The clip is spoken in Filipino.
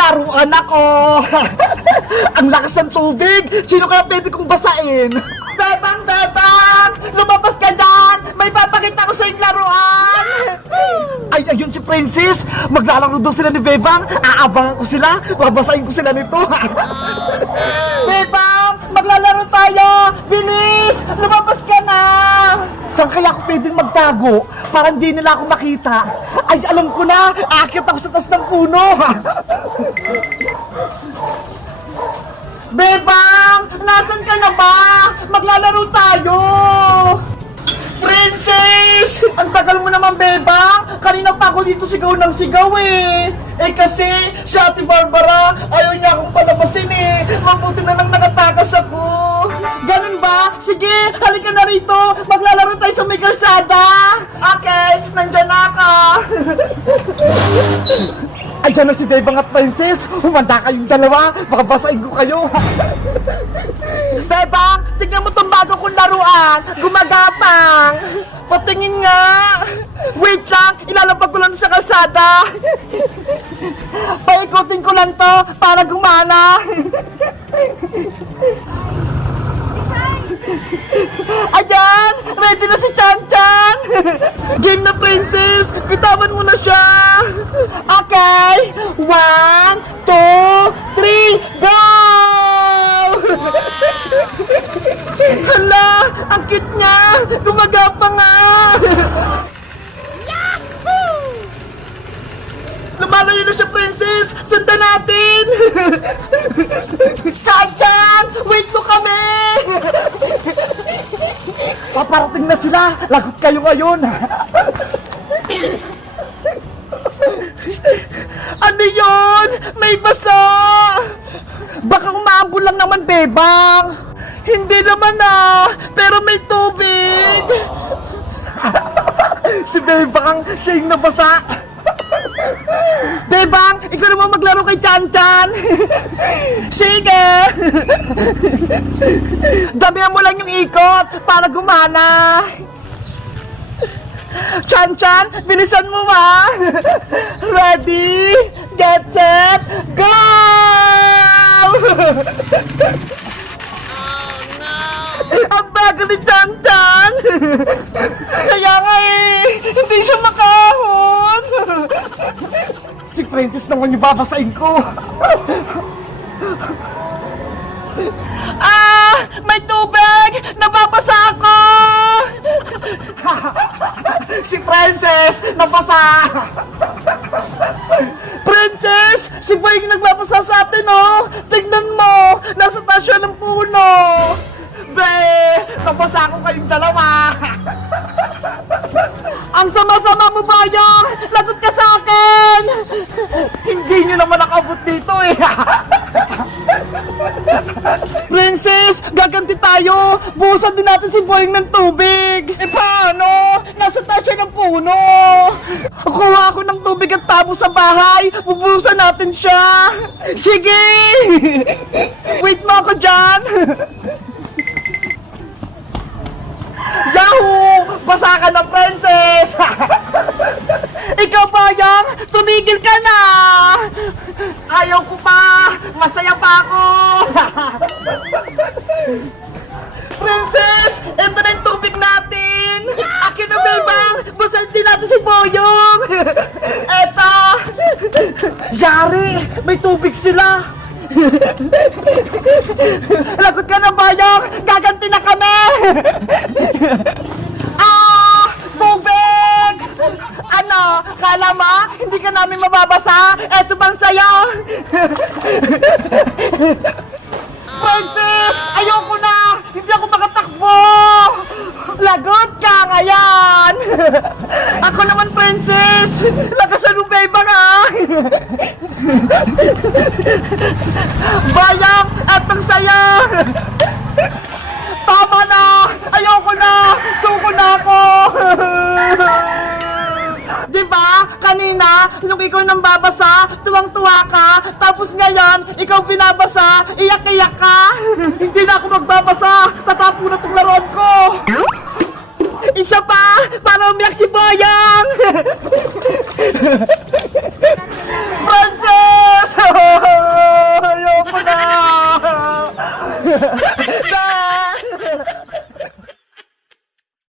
laruan ako! Ang lakas ng tubig! Sino kaya pwede kong basain? Bebang! Bebang! Lumabas ka dyan! May papakita ko sa yung laruan! Ay, ayun si Princess! Maglalaro daw sila ni Bebang! Aabangan ko sila! Babasahin ko sila nito! Bebang! Maglalaro tayo! Bilis! Lumabas ka na! Saan kaya ako pwedeng magtago? Para hindi nila ako makita. Ay, alam ko na! Aakyat ako sa taas ng puno! Bebang! Nasaan ka na ba? Maglalaro tayo! Princess! Ang tagal mo naman, Bebang! Kanina pa ako dito sigaw ng sigaw eh! Eh kasi, si Ate Barbara, ayaw niya akong palabasin eh! Mabuti na lang nakatakas ako! Ganun ba? Sige, halika na rito! Maglalaro tayo sa may kalsada! Okay, nandyan na ka! Ayan na si Bebang at Princess! Humanda kayong dalawa! Baka basahin ko kayo! Bebang! Tignan mo itong bago kong laruan! Gumagapang! Patingin nga! Wait lang! Ilalapag ko lang sa kalsada! Paikutin ko lang to para gumana! Ayan! Ready na si Chan-Chan! Game na, Princess! Bitawan mo na siya! Okay! 1, 2, 3, go! Hala! Ang cute niya! Gumagapa nga! Lumalayo na siya, Princess! Sundan natin! Chan-Chan! Wait mo kami! Paparating na sila! Lagot kayo ngayon! Ano yun? May basa! Baka umaambol lang naman, Bebang! Hindi naman ah! Pero may tubig! Si Bebang, siya yung nabasa! Bebang, ikaw naman maglaro kay Chan-Chan! Sige! Damihan mo lang yung ikot para gumana! Chan-Chan, bilisan mo ba? Ready, get set, go! Ang bagal ni Chan-Chan! Kaya nga eh, hindi siya makahon! Si Princess naman yung babasain ko! Ah! May tubig! Nababasa ako! Si Princess! Nabasa! Princess! Si Boy yung nagbabasa sa atin, oh! Tignan mo! Nasa taas siya ng puno! Be! Nabasa ako kayong dalawa! Ang sama-sama mo, Bayang! Lagot ka sa akin! Hindi nyo naman nakabot dito eh! Princess! Gaganti tayo! Buhusan din natin si Boying ng tubig! Eh paano? Nasa taas siya ng puno! Kuha ako ng tubig at tabo sa bahay! Bubuhusan natin siya! Sige! Wait mo ako dyan! Yahoo! Basa ka na, Princess! Ikaw, Bayang! Tumigil ka na! Ayaw ko pa! Masaya pa ako! Princess! Ito na yung tubig natin! Akin na, Bebang! Basahin din natin si Boyong! Eto! Yari! May tubig sila! Lagot ka na, Bayang! Gaganti na kami! Ah! Tubig! Ano? Kala mo? Hindi ka namin mababasa? Eto bang sayo? Princess! Ayoko na! Hindi ako makatakbo! Lagot ka ngayon! Ako naman, Princess! Lakasan mo, Bebang, ha! Bayang! Atang saya! Tama na! Ayoko na! Suko na ako! Diba? Kanina, nung ikaw nang babasa, tuwang-tuwa ka, tapos ngayon, ikaw binabasa, iyak-iyak ka! Hindi na ako magbabasa! Tatapo na itong laruan ko! Isa pa! Para umiyak si Bayang! Princess! Day!